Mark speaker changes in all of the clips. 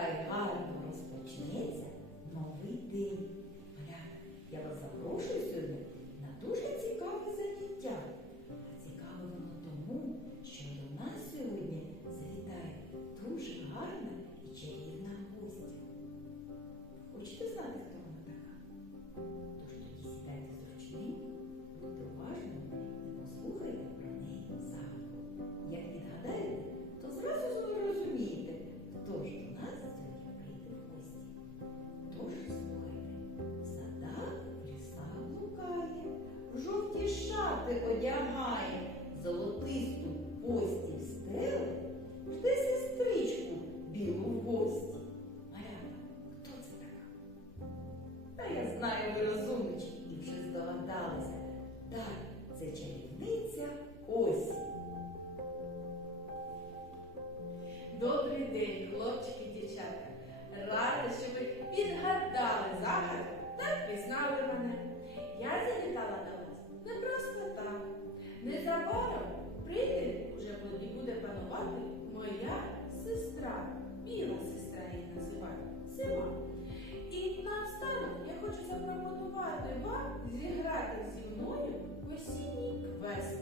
Speaker 1: Хай гарно розпочнеться новий день.
Speaker 2: Незабаром прийде, уже тоді буде панувати моя сестра, біла сестра її називають, Сима. І наостанок я хочу запропонувати вам зіграти зі мною в осінній квест.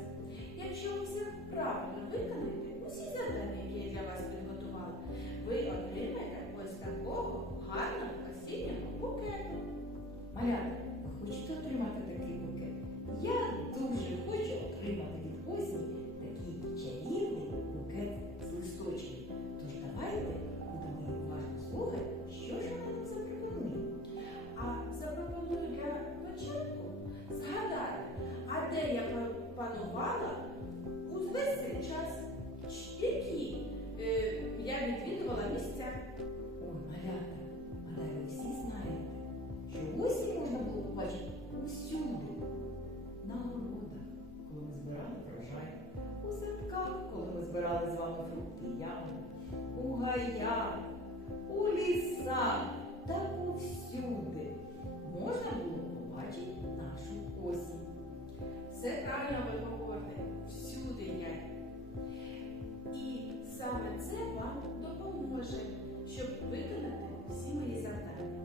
Speaker 2: Якщо ви все правильно виконаєте, усі завдання,
Speaker 1: фрукти ягоди, у гаях, у лісах та повсюди можна було побачити нашу осінь.
Speaker 2: Все правильно ви говорите, всюди я. І саме це вам допоможе, щоб виконати всі мої завдання.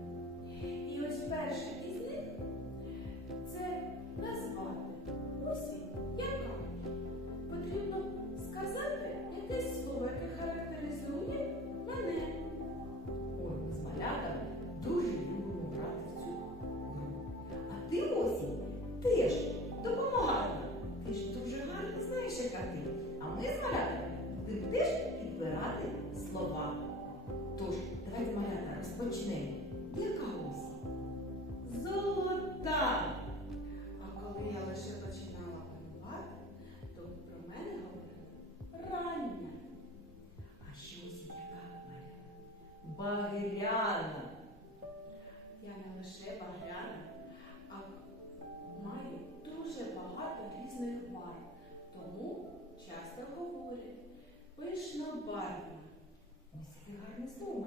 Speaker 1: Розпочнемо. Яка осінь? Золота!
Speaker 2: А коли я лише починала панувати, то про мене говорили рання.
Speaker 1: А ще осінь яка малята? Багряна!
Speaker 2: Я не лише багряна, а маю дуже багато різних барв. Тому часто говорять пишнобарвна.
Speaker 1: Ось яке гарне слово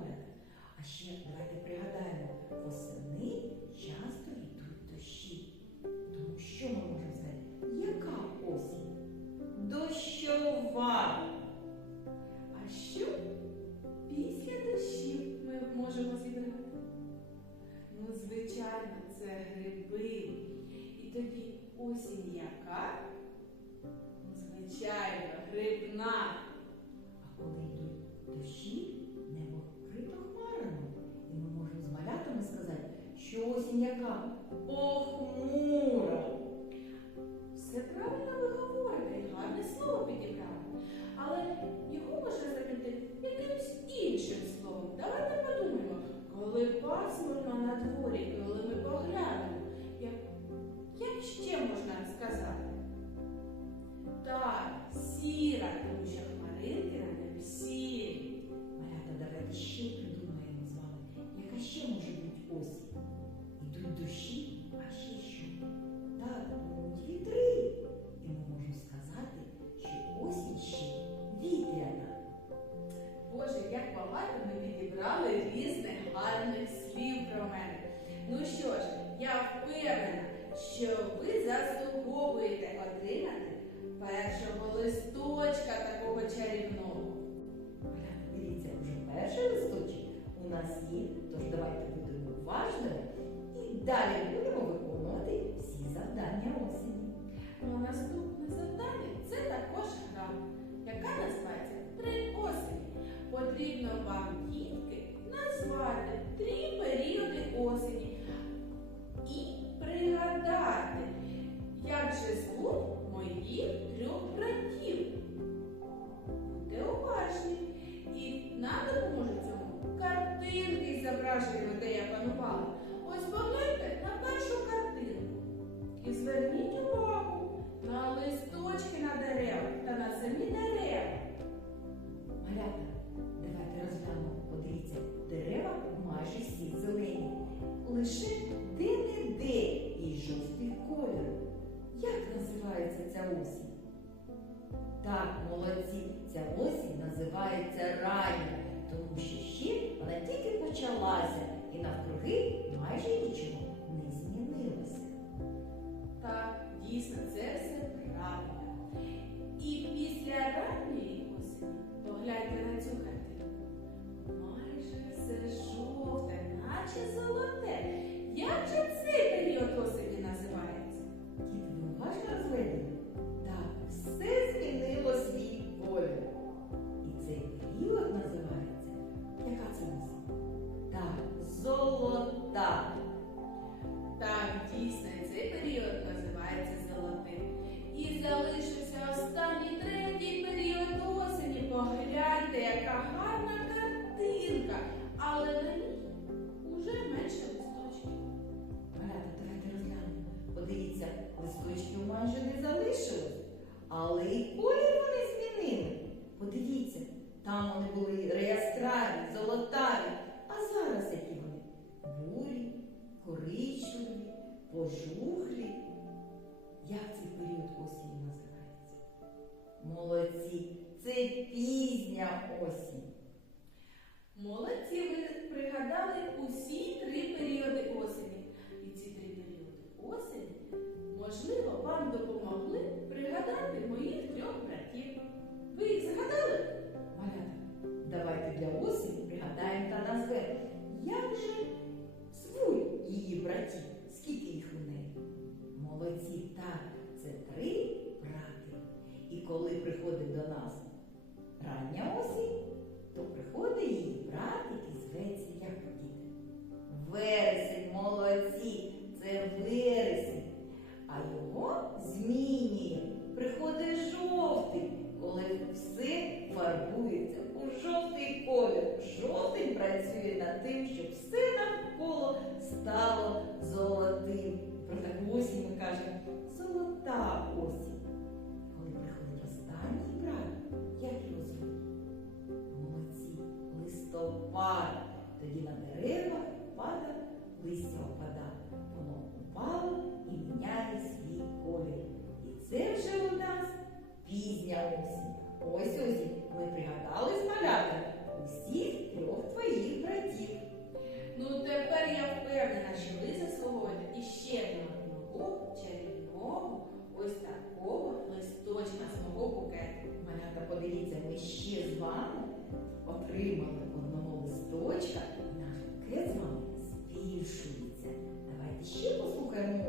Speaker 1: ще давайте пригадаємо, восени часто йдуть дощі. Тому що ми можемо сказати? Яка осінь? Дощова.
Speaker 2: А що після дощів ми можемо зібрати? Ну, звичайно, це гриби. І тоді осінь яка? Ну, звичайно, грибна.
Speaker 1: А коли йдуть дощі, що осінь яка? Похмура.
Speaker 2: Все правильно ви говорите, і гарне слово підібрали. Але його можна замінити якимось іншим словом. Давайте подумаємо, коли пасмурно на дворі, коли ми поглянемо, як, як ще можна сказати? Ну що ж, я впевнена, що ви заслуговуєте отримати першого листочка такого чарівного.
Speaker 1: Дивіться, вже перший листочок у нас є, тож давайте будемо уважними і далі будемо виконувати всі завдання осені.
Speaker 2: Ну, наступне. зображенню, де я панувала. Ось погляньте на першу картинку. І зверніть увагу на листочки на дерева та на самі дерева.
Speaker 1: Малята, давайте розглянемо, подивіться, дерева майже всі зелені. Лише де-не-де і жовтий колір. Як називається ця осінь? Так, молодці, ця осінь називається рання тому що ще вона тільки почалася і навкруги майже нічого не змінилося.
Speaker 2: Так, дійсно, це все правда. І після ранньої осені погляньте на цю
Speaker 1: хату. We. звати? Усіх трьох твоїх братів.
Speaker 2: Ну тепер я впевнена, що ви заслуговуєте іще одного чарівного ось такого листочка з мого букету.
Speaker 1: Малята, подивіться, ми ще з вами отримали одного листочка і наш букет з вами збільшується. Давайте ще послухаємо.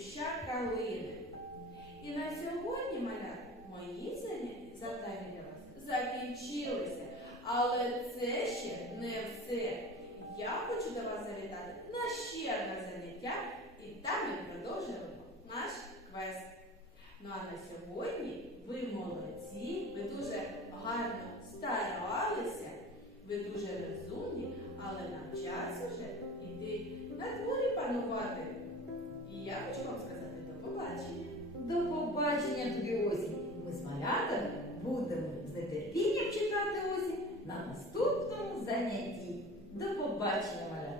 Speaker 2: Куща калини. І на сьогодні, маля, мої заняття для вас закінчилися. Але це ще не все. Я хочу до вас завітати на ще одне заняття, і там ми продовжуємо наш квест. Ну а на сьогодні ви молодці, ви дуже
Speaker 1: Ми будемо з нетерпінням чекати осінь на наступному занятті. До побачення, малята!